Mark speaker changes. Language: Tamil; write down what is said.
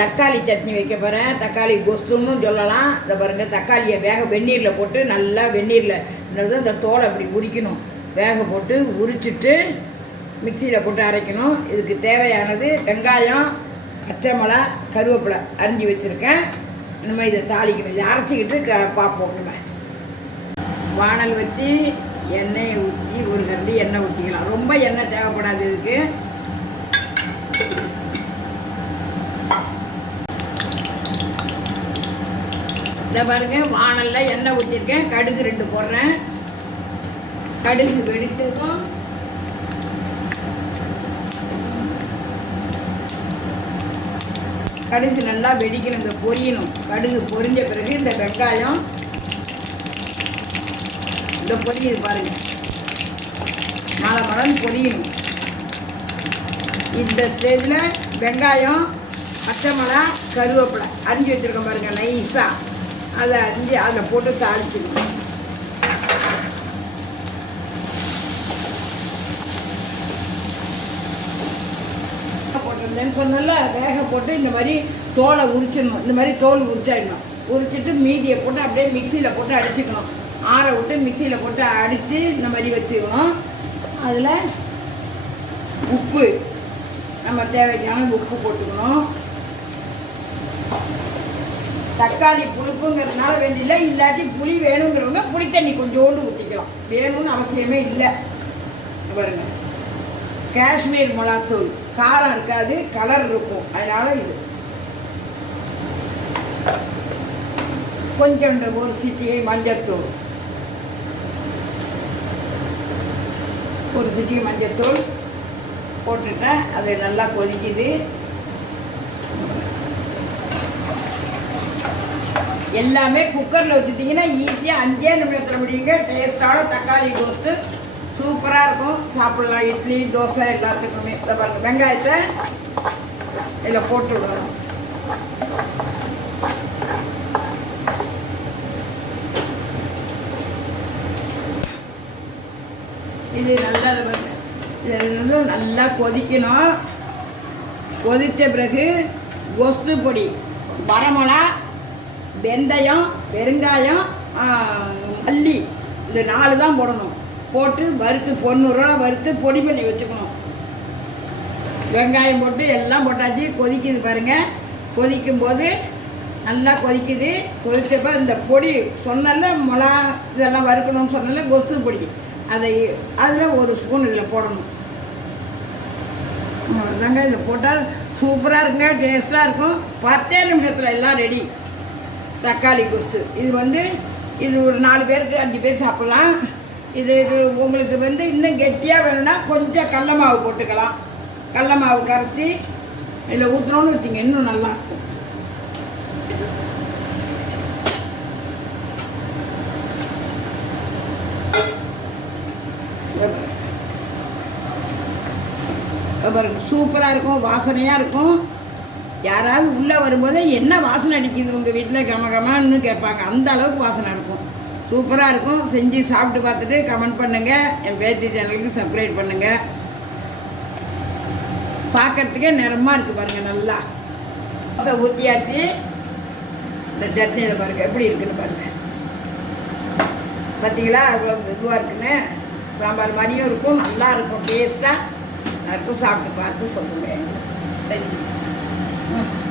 Speaker 1: தக்காளி சட்னி வைக்க போகிறேன் தக்காளி கொசுன்னு சொல்லலாம். இதை பாருங்கள் தக்காளியை வேக வெந்நீரில் போட்டு நல்லா வெந்நீரில் இந்த தோலை அப்படி உரிக்கணும். வேக போட்டு உரிச்சிட்டு மிக்சியில் போட்டு அரைக்கணும். இதுக்கு தேவையானது வெங்காயம் பச்சை மிளகா கருவேப்பிலை அரிஞ்சு வச்சுருக்கேன். நம்ம இதை தாளிக்கணும். இதை அரைச்சிக்கிட்டு க பார்ப்போம் நம்ம. வானல் வச்சு எண்ணெயை ஊற்றி ஒரு கரண்டி எண்ணெய் ஊற்றிக்கலாம் ரொம்ப எண்ணெய் தேவைப்படாது இதுக்கு. இதை பாருங்க வானல்ல எண்ணெய் ஊற்றிருக்கேன் கடுகு ரெண்டு போடுறேன். கடுகு வெடித்ததும் கடுகு நல்லா வெடிக்கணும். இந்த பொரியணும். கடுகு பொரிஞ்ச பிறகு இந்த வெங்காயம் இந்த பொரியுது பாருங்க. மழை மழன்னு பொரியணும். இந்த ஸ்டேஜில் வெங்காயம் பச்சை மிளகா கருவேப்பிலை அரிஞ்சு வச்சுருக்கோம் பாருங்கள் நைஸாக அதை அரிஞ்சு அதை போட்டு தாளிச்சுக்கணும் போட்டிருந்தேன்னு சொன்னல வேக போட்டு இந்த மாதிரி தோலை உரிச்சிடணும். இந்த மாதிரி தோல் உரிச்சாயிடணும் உரிச்சிட்டு மீதியை போட்டு அப்படியே மிக்சியில் போட்டு அடிச்சுக்கணும். ஆற விட்டு மிக்சியில் போட்டு அடித்து இந்த மாதிரி வச்சுக்கணும் அதில் உப்பு. நம்ம தேவைக்கான உப்பு போட்டுக்கணும். தக்காளி புளிப்புங்கிறதுனால வேண்டியில்லை இல்லாட்டி புளி வேணுங்கிறவங்க புளி தண்ணி கொஞ்சோண்டு ஊற்றிக்கலாம் வேணும்னு அவசியமே இல்லை. பாருங்க. காஷ்மீர் மிளகாத்தூள். காரம் இருக்காது கலர் இருக்கும். அதனால இது. கொஞ்சம் ஒரு சிட்டியை மஞ்சத்தூள். ஒரு சிட்டி மஞ்சத்தூள் போட்டுட்டேன். அது நல்லா கொதிக்குது. எல்லாமே குக்கரில் வச்சுட்டிங்கன்னா ஈஸியாக அஞ்சே நிமிடத்தில் முடியுங்க. டேஸ்டான தக்காளி ரோஸ்ட்டு சூப்பராக இருக்கும். சாப்பிடலாம். இட்லி தோசை எல்லாத்துக்குமே. இதை வெங்காயத்தை இதில் போட்டு விடணும். இது நல்லா இது வந்து நல்லா கொதிக்கணும். கொதித்த பிறகு கொஸ்து பொடி. வரமிளா வெந்தயம் பெருங்காயம் மல்லி இந்த நாலு தான் போடணும். போட்டு வறுத்து பொண்ணூறுரூவா வறுத்து பொடி பண்ணி வச்சுக்கணும். வெங்காயம் போட்டு எல்லாம் போட்டாச்சு. கொதிக்குது பாருங்கள் கொதிக்கும்போது நல்லா கொதிக்குது. கொதித்தப்போ இந்த பொடி சொன்னல மிளகா இதெல்லாம் வறுக்கணும்னு சொன்னல கொசு பொடி. அதை அதில் ஒரு ஸ்பூன் இதில் போடணும். அவ்வளோதாங்க இதை போட்டால் சூப்பராக இருக்குங்க டேஸ்ட்டாக இருக்கும். பத்தே நிமிஷத்தில் எல்லாம் ரெடி தக்காளி கொஸ்து இது வந்து இது ஒரு நாலு பேருக்கு அஞ்சு பேர் சாப்பிட்லாம். இது இது உங்களுக்கு வந்து இன்னும் கெட்டியாக வேணும்னா கொஞ்சம் கடல மாவு போட்டுக்கலாம். கடல மாவு கரைச்சி இதில் ஊற்றுறோன்னு வச்சுங்க இன்னும் நல்லா பாருங்க. சூப்பராக இருக்கும் வாசனையாக இருக்கும். யாராவது உள்ளே வரும்போது என்ன வாசனை அடிக்குது உங்கள் வீட்டில் கம கமான்னு கேட்பாங்க. அந்த அளவுக்கு வாசனை இருக்கும். சூப்பராக இருக்கும். செஞ்சு சாப்பிட்டு பார்த்துட்டு கமெண்ட் பண்ணுங்கள் என் பேத்தி சேனலுக்கு சப்ஸ்கிரைப் பண்ணுங்கள் பார்க்கறதுக்கே நிறமாக இருக்குது பாருங்கள் நல்லா. ஊற்றியாச்சு இந்த சட்னியில் பாருங்கள் எப்படி இருக்குன்னு பாருங்கள் பார்த்தீங்களா? அவ்வளோ இதுவாக இருக்குன்னு. சாம்பார் மாதிரியும் இருக்கும். நல்லா இருக்கும். டேஸ்ட்டாக இருக்கும். சாப்பிட்டு பார்த்து சொல்லுங்கள் சரி. Thank you.